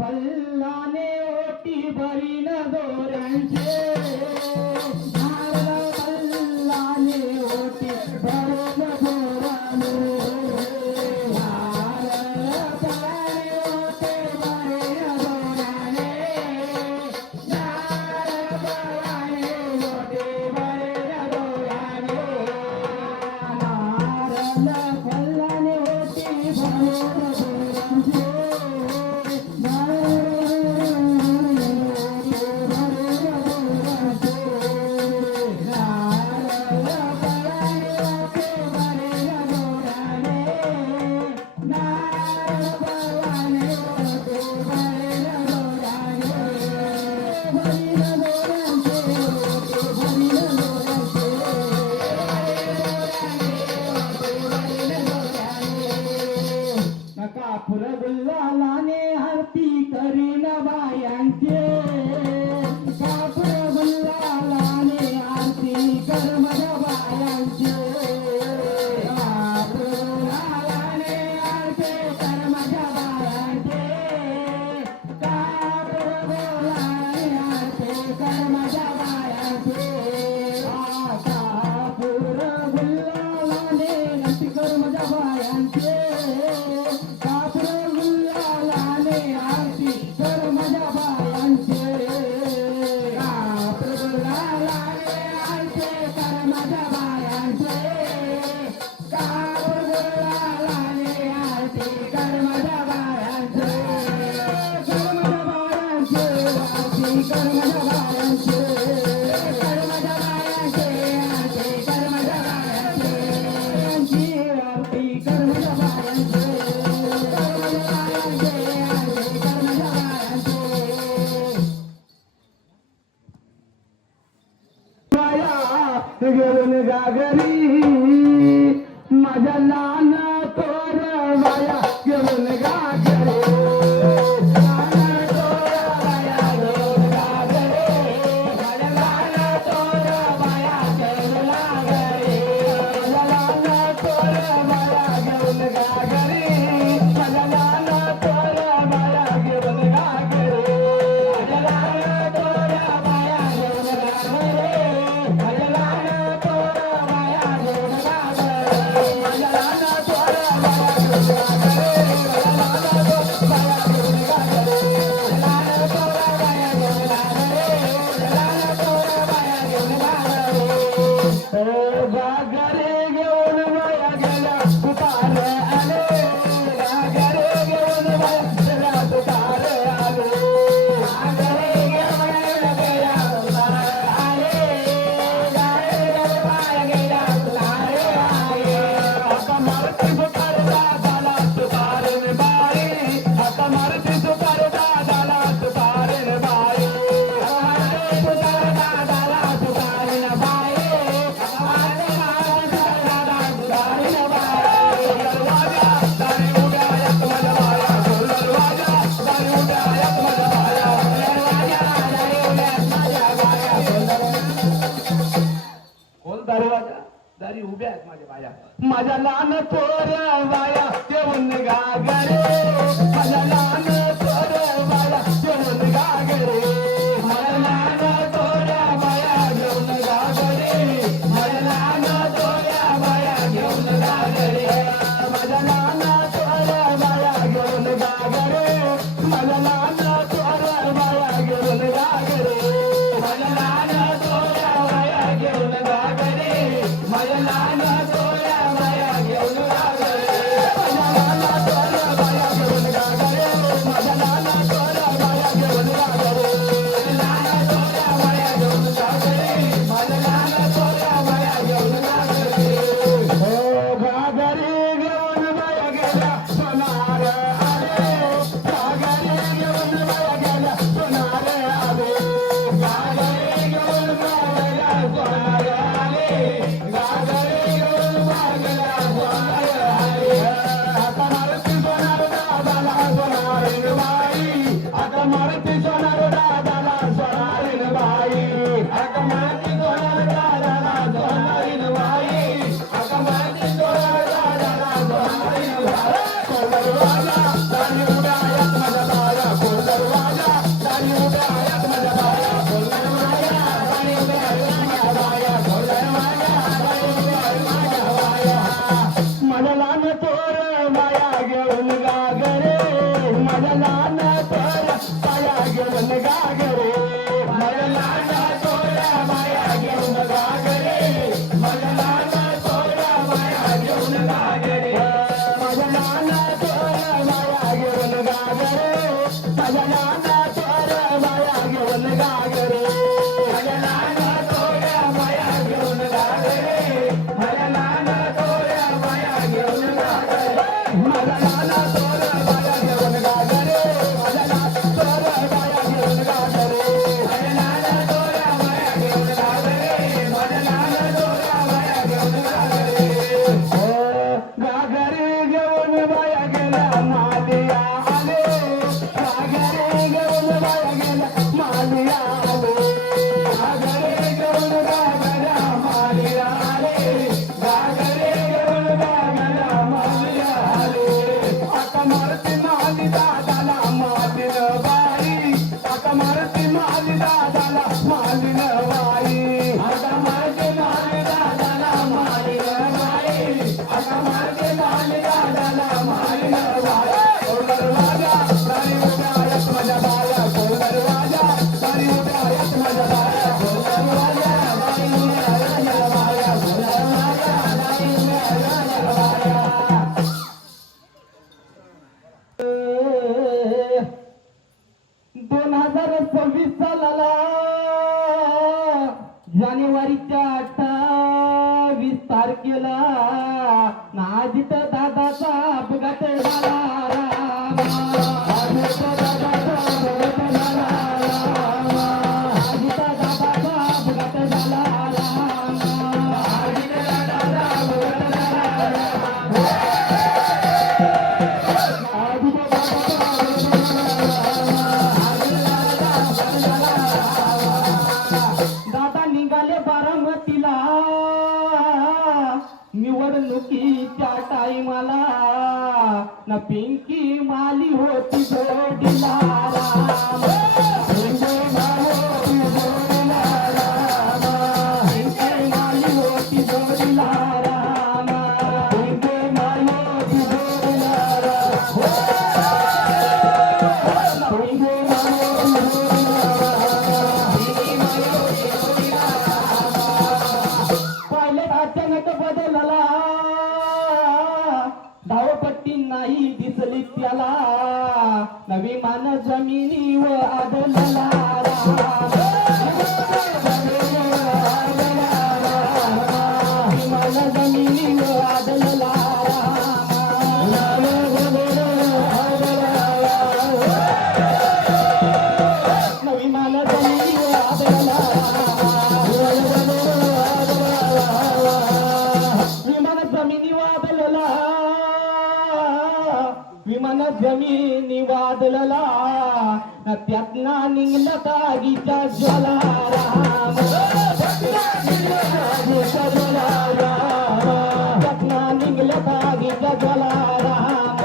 फल्लाने ओटी भरीन दोऱ्यांचे नारळ फल्लाने ओटी भरीन दोऱ्याने नारळ फल्लाने ओटी भरीन दोऱ्याने नारळ फल्लाने ओटी भरीन दोऱ्याने नारळ फल्लाने ओटी भरीन दोऱ्यांचे कापूर गुल्लाने आरती करीन बायांचे कापूर गुल्लाने आरती कर माझ्या बायांचे कापूर गुल्लाने आरती कर माझ्या बायांचे कापूर गुल्लाने आरती कर माझ्या बायांचे कापूर गुल्लाने आरती कर माझ्या बायांचे घेऊन गागरी माझ्या लहान तोर बाया घेऊन गागरी लहान तोर बाया घेऊन गागरी माझ्या लहान तोर बाया घेऊन गागरी माझ्या लहान तोर बाया घेऊन गागरी माझ्या लहान तोर बाया घेऊन गागरी माझ्या लहान तोर बाया घेऊन गागरी घेऊन बाया गेल्या तुकार आले गागरी घेऊन बाया गेल्या तुकार आले गागरी घेऊन गेल्या तुकार आले गागरी बाया गेल्या तुकार आले आता मारती तुकार दादाला तुकार ने बाई आता मारती तुकार दादाला तुकार ने बाई तुकार दादाला तुकार ने बाई दारी उभ्या आहेत माझ्या बाया माझ्या लहान पोऱ्या बाया देऊन गागरे माझ्या लहान पोऱ्या बाया देऊन गागरे माझ्या लहान पोऱ्या बाया घेऊन गागरे माझ्या लहान पोऱ्या बाया घेऊन गागरे माझ्या लहान पोऱ्या बाया घेऊन गागरे माझ्या लहान पोऱ्या बाया घेऊन गागरे माझ्या लहान पोऱ्या बाया घेऊन गागरे माझ्या लहान तोऱ्या बाया घेऊन गागरे माझ्या लहान तोऱ्या बाया घेऊन गागरे माझ्या लहान तोऱ्या बाया घेऊन गागरे माझ्या लहान तोऱ्या बाया घेऊन गागरे माझ्या लहान तोऱ्या बाया घेऊन गागरे हो गागरे घेऊन बाया गेल्या सोनार आले गागरे घेऊन बाया गेल्या सोनार आले गागरे घेऊन बाया गेल्या सोनार आले गागरे घेऊन बाया गेल्या सोनार आले आता मारती सोनार दादाला सोनार बाई आता मारती सोनार दादाला सोनार बाई आता मारती सोनार दादाला सोनार बाई आता मारती सोनार दादाला सोनार बाई कोलर वाजा दारी उडायत माझ्या बाया कोलर माझ्या लहान थोर बाया घेऊन गागरे माझ्या लहान थोर बाया घेऊन गागरे माझ्या लहान थोर बाया घेऊन गागरे माझ्या लहान थोर बाया घेऊन गागरे माझ्या लहान थोर बाया घेऊन गागरे माझ्या लहान थोर बाया घेऊन गागरे माझ्या लहान थोर बाया घेऊन गागरे गागरे घेऊन बाया गेल्या मालिया आले गागरे घेऊन बाया गेल्या मालिया आले गागरे घेऊन गागऱ्या मालिया आले गागरे घेऊन गागऱ्या मालिया आले आता मारती माली दादाला मालिन बाई आता मारती माली दादाला मालिन बाई आता मारती माली दादाला मालिन बाई आता मारती माली दादाला मालिन बाई कोण दरवाजा दारी उभ्या आहेत माझ्या बाया कोण दरवाजा दारी उभ्या आहेत माझ्या बाया कोण दरवाजा दारी उभ्या आहेत माझ्या बाया कोण दरवाजा दारी उभ्या आहेत माझ्या बाया 2026 सालाला जानेवारीच्या 28 तारखेला नाजित दादाचा अपघात झाला रामा नाजित दादाचा अपघात झाला रामा नाजित दादाचा अपघात झाला रामा नाजित दादाचा अपघात झाला रामा नाजित दादाचा दादा निघाले बारामतीला निवडणुकीच्या टाईमाला ना पिंकी माली होती जोडीला राम पिंकी माली होती जोडीला राम पिंकी माली होती जोडीला राम पिंकी माली होती जोडीला राम पिंकी माली होती जोडीला पाहिले अचानक बदलला धावपट्टी नाही दिसली त्याला नवी मान जमिनीवर आदळला विमान जमिनीवर आदळला नवी मान जमिनीवर आदळला विमान जमिनी वादळला विमान जमिनी वादळला त्यातला निघला तागीच्या ज्वाला राम त्यातला निघला तागीच्या ज्वाला राम त्यातला निघला तागीच्या ज्वाला राम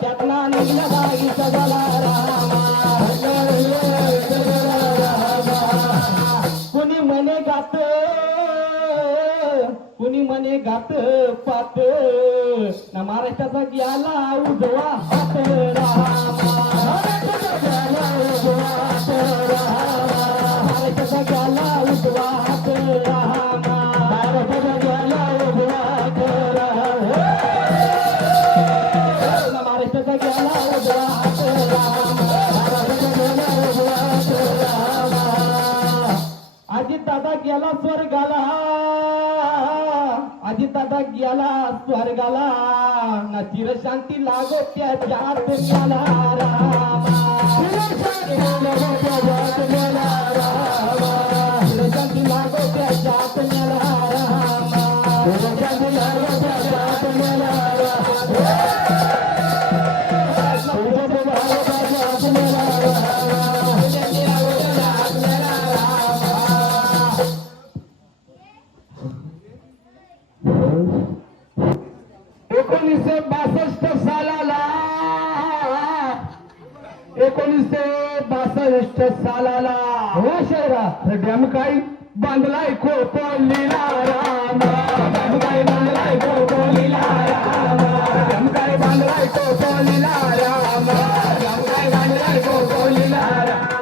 त्यातला निघला तागीच्या ज्वाला राम कुणी म्हणे गात कुणी म्हणे गात पात ना महाराष्ट्राचा गेला उजवा हात रामा महाराष्ट्राचा गेला उजवा हात रामा महाराष्ट्राचा गेला उजवा हात रामा महाराष्ट्राचा गेला उजवा हात रामा महाराष्ट्राचा गेला उजवा हात रामा महाराष्ट्राचा गेला उजवा हात रामा अजित दादा गेला स्वर्गाला अजित दादा गेला स्वर्गाला ना चिरशांती लागो त्याच्या आत्म्याला रामा चिरशांती लागो त्याच्या आत्म्याला रामा चिरशांती लागो त्याच्या आत्म्याला सालाला हो शहरात डॅम काही बांधलाय खोपोलीला रामा डॅम काही बांधलाय खोपोलीला रामा डॅम काही बांधलाय खोपोलीला रामा डॅम काही बांधलाय खोपोलीला रामा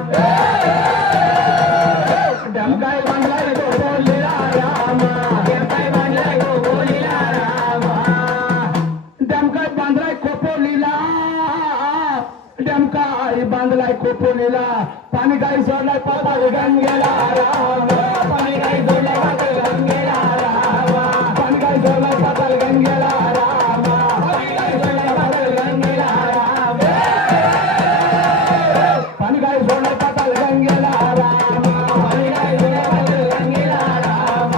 डॅम काही बांधलाय खोपोलीला रामा डॅम काही बांधलाय खोपोलीला रामा डॅम काय बांधलाय खोपोलीला पाणी काय सोडलाय पाताळ गंगेला राम पाणी काय सोडलाय पाताळ गंगेला राम पाणी काय सोडलाय पाताळ गंगेला राम पाणी काय सोडलाय पाताळ गंगेला राम पाणी काय सोडलाय पाताळ गंगेला राम पाणी काय सोडलाय पाताळ गंगेला राम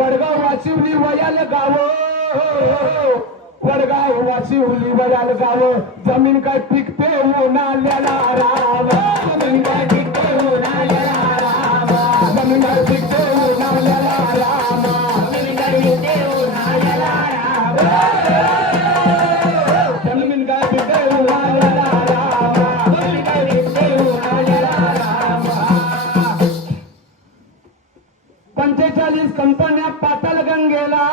वडगाव वाशिवली वयाल गाव वडगाव वाशिवली वयाल गाव जमीन काय पिकते उन्हाळ्याला राम जमीन काय पिकते उन्हाळ्याला राम जमीन काय पिकते उन्हाळ्याला राम जमीन काय पिकते उन्हाळ्याला राम जमीन काय पिकते उन्हाळ्याला राम जमीन काय पिकते उन्हाळ्याला राम 45 कंपन्या पाताल गंगेला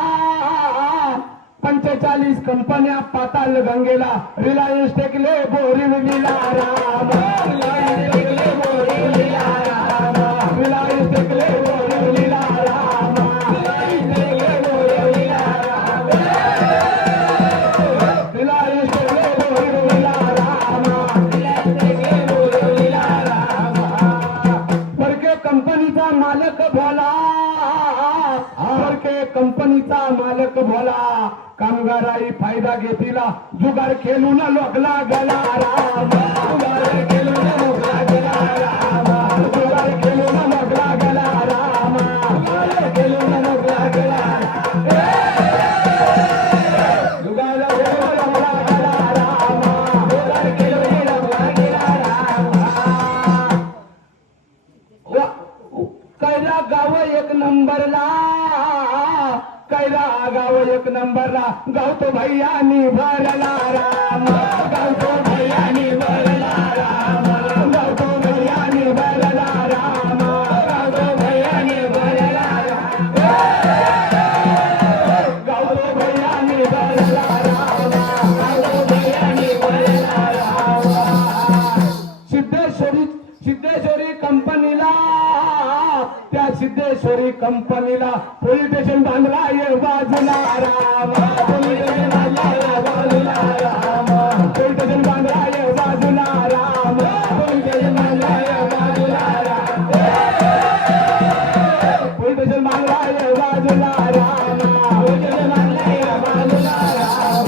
45 कंपन्या पाताल गंगेला रिलायन्स टेकले बोरिवलीला राम रिलायन्स टेकले बोरिवलीला राम रिलायन्स टेकले बोरिवलीला राम रिलायन्स टेकले बोरिवलीला राम रिलायन्स टेकले बोरिवलीला राम रिलायन्स टेकले बोरिवलीला राम परके कंपनीचा मालक भोला परके कंपनीचा मालक भोला कामगाराई फायदा घेतीला जुगार खेळून लोकला गला राम जुगार खेळून लोकला गला राम जुगार खेळून लोकला गला राम जुगार खेळून लोकला गला जुगार खेळून लोकला गला राम जुगार खेळून लोकला गला राम कैला गाव एक नंबरला कैला गाव एक नंबरला गाव तो भैयानी भरला राम गाव तो भैयानी भरला राम गाव तो भैयानी भरला राम गाव तो भैयानी भरला राम गाव तो भैयानी भरला राम गाव तो भैयानी भरला राम सिद्धेश्वरी कंपनीला त्या सिद्धेश्वरी कंपनीला पोलीस स्टेशन बांधला ये बाजूला राम पोलीस स्टेशन बांधला ये बाजूला राम पोलीस स्टेशन बांधला ये बाजूला राम पोलीस स्टेशन बांधला ये बाजूला राम पोलीस स्टेशन बांधला ये बाजूला राम पोलीस स्टेशन बांधला ये बाजूला राम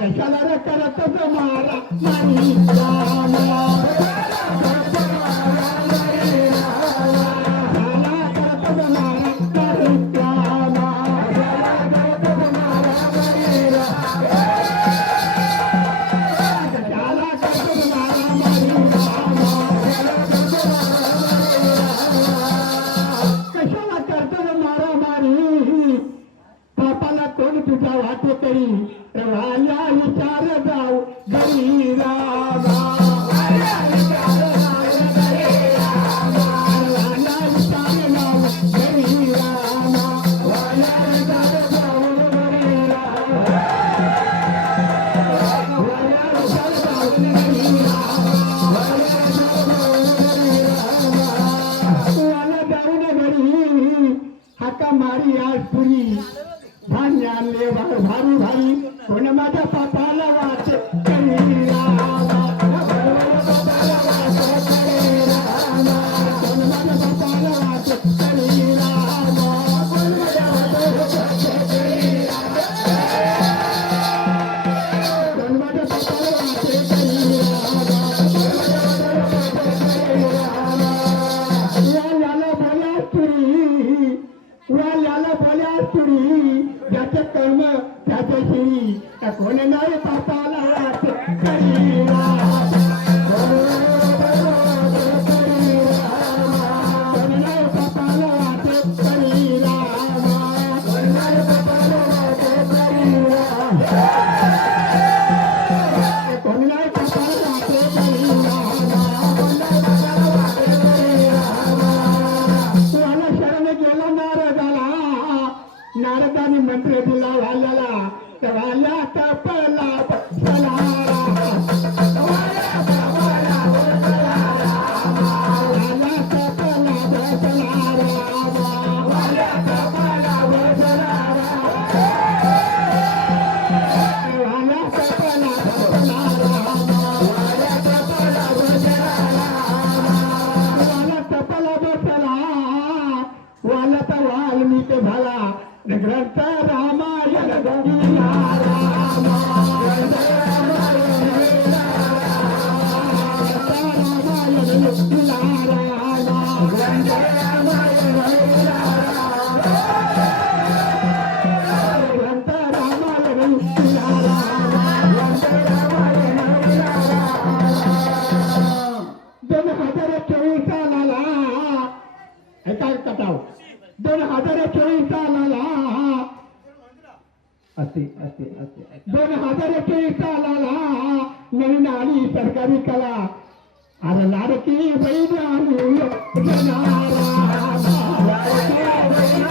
कशाला रे करतच मारा मारी रामा करतच मारा मारी रामा करतच मारा मारी रामा करतच मारा मारी रामा कशाला करतच मारा मारी रामा कशाला करतच मारा मारी बापाला कोण तुझा वाटे करी राजा विचार जाऊ घरी राजा राजा विचार जाऊ घरी राजा राजा विचार जाऊ घरी राजा राजा विचार जाऊ घरी राजा राजा विचार जाऊ घरी राजा वाला जाऊन घरी हाका मारी आज पुरी धान्य आणले भारी भारी कोण माझ्या पापाला वाच करी रामा पापाला वाच करी रामा कोण माझ्या पापाला वाच करी रामा कोण माझ्या पापाला वाच करी रामा कोण माझ्या पापाला वाच करी रामा याला बोला तुरी याला बोला तुरी ज्याचे कर्म त्याचे श्री त्या कोण नाही पापाला वाट करी रामा कोण नाही पापाला वाट करी रामा कोण नाही पापाला वाट करी रामा कोण नाही पापाला वाट करी रामा कोण नाही पापाला वाट करी रामा तुला शरण गेला नारदाला नारदाने मंत्र दिला वाल्याला त्या वाल्या तपला बसलारा वाल्या तपला बसलारा वाल्या तपला बसलारा वाल्या तपला बसलारा वाल्या तपला बसलारा वाल्या तपला बसलारा वाल्या तपला बसला वाला तर वाल्मिक झाला ग्रंथ रामायण गंगीला रामा ग्रंथ रामायण गंगीला रामा ग्रंथ रामायण गंगीला ग्रंथ रामायण गंगीला ग्रंथ रामायण गंगीला 2024 सालाला काय कटाव 2024 सालाला असे 2024 सालाला नवीन आली सरकारी कला अरे लाडकी बहीण आली योजनारा लाडकी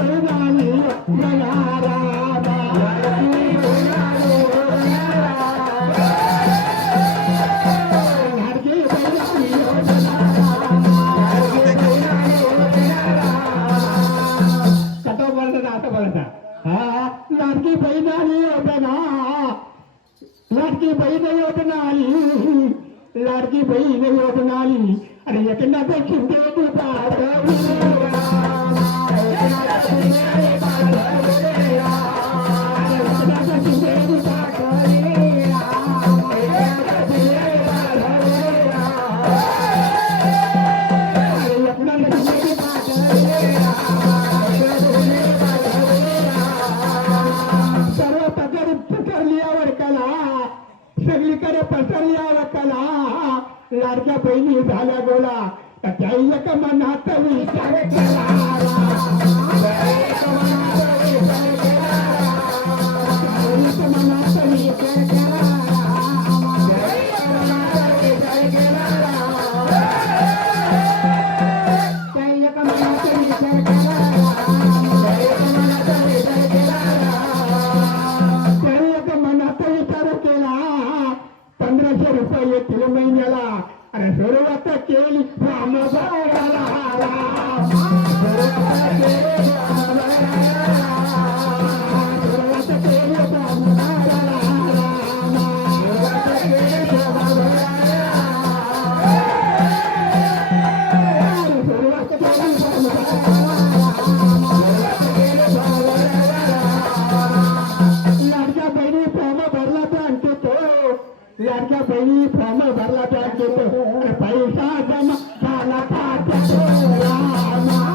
बहीण आली योजनारा लाडकी बहीण आली लाडकी बहीण आली योजना लाडकी बहीण योजना आली लाडकी बहीण योजना आली अरे एकनाथ शिंदे सगळीकडे पसरल्यावर कला लाडक्या बहिणी झाल्या गोला त्या एक मनात विचार केला मनात विचार केला ₹1500 किलो महिन्याला अरे सुरुवात केली राम बाई फॉर्म भरला बँकेत पैसा जमा झाला खात्यात रामा